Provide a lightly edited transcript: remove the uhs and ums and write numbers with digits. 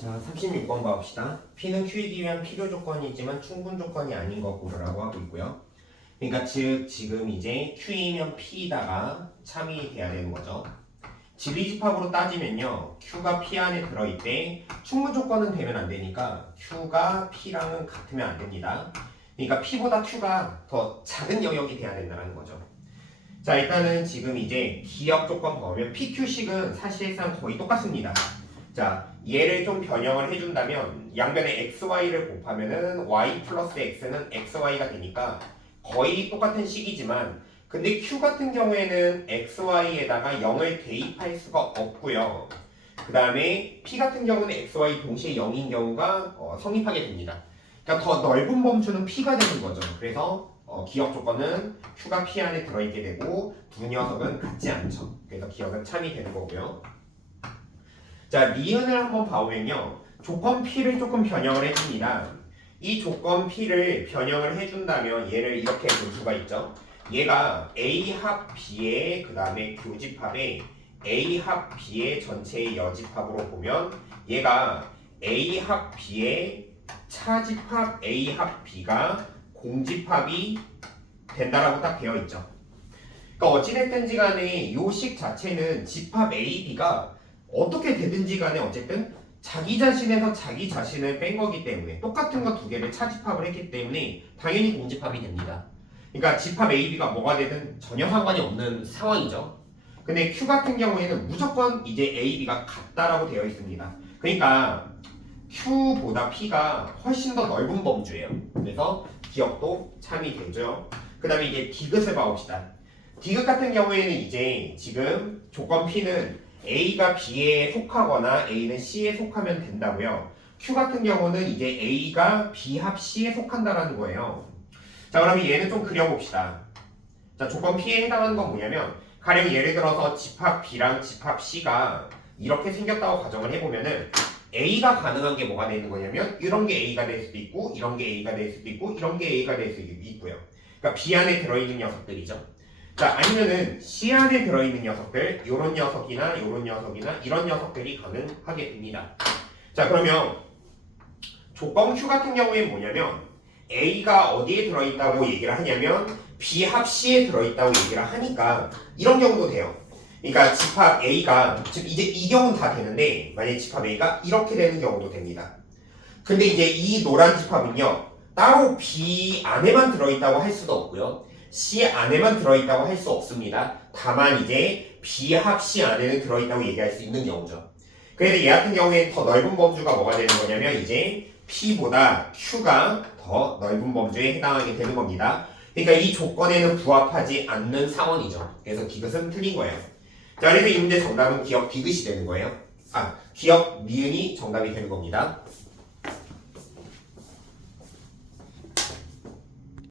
자, 36번 봐봅시다. P는 Q이기 위한 필요 조건이지만 충분 조건이 아닌 거 고르라고 하고 있고요. 그러니까 즉 지금 이제 Q이면 P다가 참이 돼야 되는 거죠. 지리집합으로 따지면요, Q가 P 안에 들어있대. 충분 조건은 되면 안 되니까 Q가 P랑은 같으면 안 됩니다. 그러니까 P보다 Q가 더 작은 영역이 돼야 된다는 거죠. 자, 일단은 지금 이제 기억 조건 보면 PQ식은 사실상 거의 똑같습니다. 자, 얘를 좀 변형을 해준다면 양변에 xy를 곱하면은 y 플러스 x는 xy가 되니까 거의 똑같은 식이지만 근데 q 같은 경우에는 xy에다가 0을 대입할 수가 없고요. 그 다음에 p 같은 경우는 xy 동시에 0인 경우가 성립하게 됩니다. 그러니까 더 넓은 범주는 p가 되는 거죠. 그래서 기억 조건은 q가 p 안에 들어있게 되고 두 녀석은 같지 않죠. 그래서 기억은 참이 되는 거고요. 자, 니은을 한번 봐보면요. 조건 P를 조금 변형을 해줍니다. 이 조건 P를 변형을 해준다면 얘를 이렇게 볼 수가 있죠. 얘가 A 합 B의 그 다음에 교집합에 A 합 B의 전체의 여집합으로 보면 얘가 A 합 B의 차집합 A 합 B가 공집합이 된다라고 딱 되어 있죠. 그러니까 어찌됐든지 간에 요 식 자체는 집합 A, B가 어떻게 되든지 간에 어쨌든 자기 자신에서 자기 자신을 뺀 거기 때문에 똑같은 거 두 개를 차집합을 했기 때문에 당연히 공집합이 됩니다. 그러니까 집합 A, B가 뭐가 되든 전혀 상관이 없는 상황이죠. 근데 Q 같은 경우에는 무조건 이제 A, B가 같다라고 되어 있습니다. 그러니까 Q보다 P가 훨씬 더 넓은 범주예요. 그래서 기억도 참이 되죠. 그 다음에 이제 디귿을 봐봅시다. 디귿 같은 경우에는 이제 지금 조건 P는 A가 B에 속하거나 A는 C에 속하면 된다고요. Q 같은 경우는 이제 A가 B 합 C에 속한다라는 거예요. 자, 그러면 얘는 좀 그려봅시다. 자, 조건 P에 해당하는 건 뭐냐면 가령 예를 들어서 집합 B랑 집합 C가 이렇게 생겼다고 가정을 해보면은 A가 가능한 게 뭐가 되는 거냐면 이런 게 A가 될 수도 있고 이런 게 A가 될 수도 있고 이런 게 A가 될 수도 있고요. 그러니까 B 안에 들어있는 녀석들이죠. 자, 아니면은 C 안에 들어있는 녀석들, 요런 녀석이나 요런 녀석이나 이런 녀석들이 가능하게 됩니다. 자, 그러면 조건 Q 같은 경우에 뭐냐면 A가 어디에 들어있다고 얘기를 하냐면 B 합 C에 들어있다고 얘기를 하니까 이런 경우도 돼요. 그러니까 집합 A가 지금 이제 이 경우는 다 되는데 만약에 집합 A가 이렇게 되는 경우도 됩니다. 근데 이제 이 노란 집합은요 따로 B 안에만 들어있다고 할 수도 없고요. C 안에만 들어있다고 할 수 없습니다. 다만 이제 B 합 C 안에는 들어있다고 얘기할 수 있는 경우죠. 그래서 얘 같은 경우에 더 넓은 범주가 뭐가 되는 거냐면 이제 P보다 Q가 더 넓은 범주에 해당하게 되는 겁니다. 그러니까 이 조건에는 부합하지 않는 상황이죠. 그래서 디귿은 틀린 거예요. 자, 그래서 이 문제 정답은 기억 디귿이 되는 거예요. 기억 니은이 정답이 되는 겁니다.